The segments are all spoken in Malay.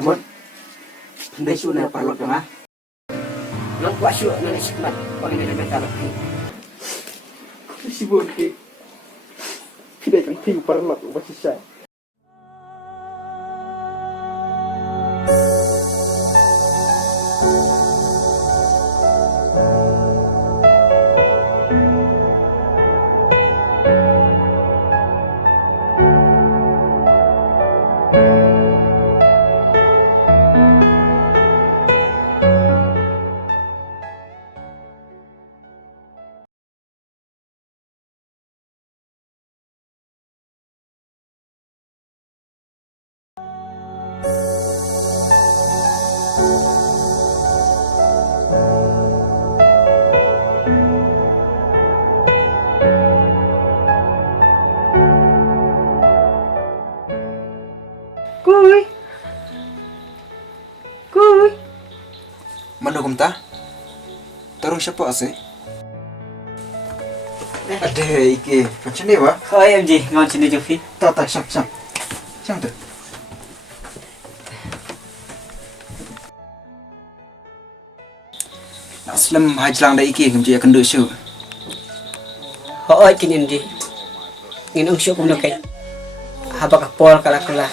Kamu Pendesu na parlot ka nga. Nang kwasyo na nasikmat pag elemental ni. Sibuk ke. Tidak kan tinggal parlot masih saya. Kuy. Mana kumta? Tarung siapa ase? Ada iki. Macam ni wah? Oh MJ, ngau sini Jofi. Tak, sam. Sam tu. Nak selam hajlang dah iki kumci akan duk syuk. Oh kin MJ. Ngin ung syuk kum kai. Haba kapol kala.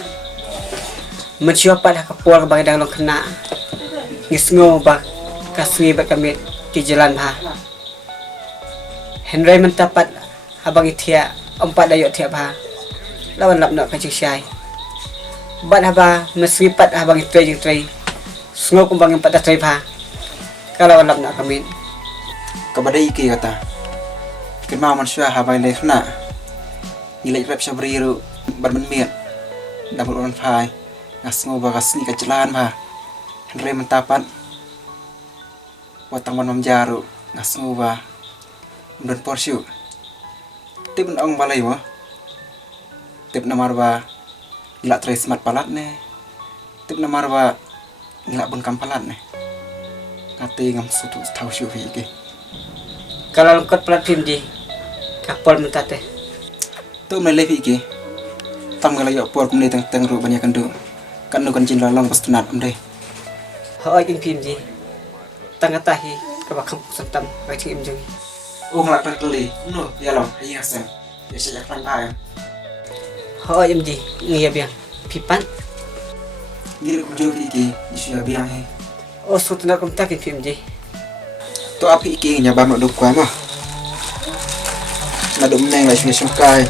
Mensiapa dah kapol ka bagi dah long kena. Ngisngo ba kaswi ba kami di jalan ha. Henry mentapat habang itia empat dayok tiap ha. Lawan lap nak kacik syai. Bat haba mesripat habang itu jeng tray. Sngo kumbang empat dah tray ha. Kalau lap nak kami. Kepada iki kata. Kenal manusia habang leh kena. Nilai rap sabriru bermenmiat. Dapat orang fai. Ngasngo ba kasni kacelan ha. Henry mentapat watang man mamjaru ngasngo ba dan porsyu tip ong balai mo tip namar ba ngila tres mat palat ne tip namar ba ngila bun kam palat ne ngati ngam sutu tau syu fi ke Kalau lengkot pelat film di kapol mentate. tu mele fi ke tam ngala yo por kum ne teng ru banyak kandu kan nu kan jin lalong pas tunat amde Hoi king film di tangga tahi kabakam santam kacik imjeng. oh ngelak terkeli no ya long iya sen ya sejak lang ba Hoi MJ, ngiya biang pipan. ngiri ku jo fi ke isu ya biang he Oh sutuna kum takin film di. to api iki nya ba ma do kwa ma na dum neng la shu shu kai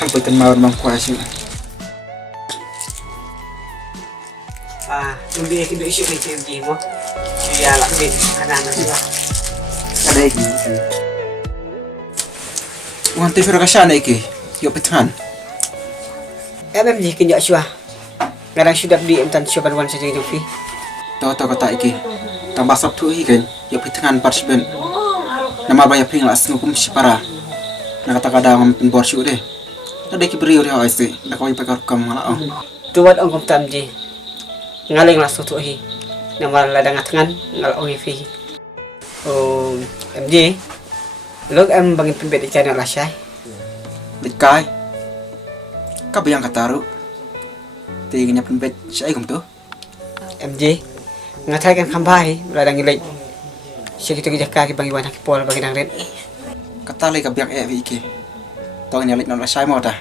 sampai kan mawar mang kwa shu Lebih kita isu ni MJ mo. Ya lah bin anak-anak dia. ada iki wan te fura kasha na iki yo petran MJ kinjak syua. Ngarang sudah di entan syua wan saja Jofi. to kata iki tambah sabtu hi kan yo petran parchment nama banyak ping la snu kum sipara na kata kada ngam pin borshu de ada ki beri ori ha ise da ko ipakar kam ngala oh Tuat ong kum tamji. Ngaling lah sutu hi. Nama ladang atangan ngal ong fi. Oh MJ. Log am bangin pembet di channel lah syai. dikai ka bayang kataru tingnya pembet sai kum tu MJ. Ngatai kan kambai ladang ilai. Syai kita kerja ki bangi wan hakipol bangi nang red. kata le ka bayang e vi ki to nya lek na sai mo ta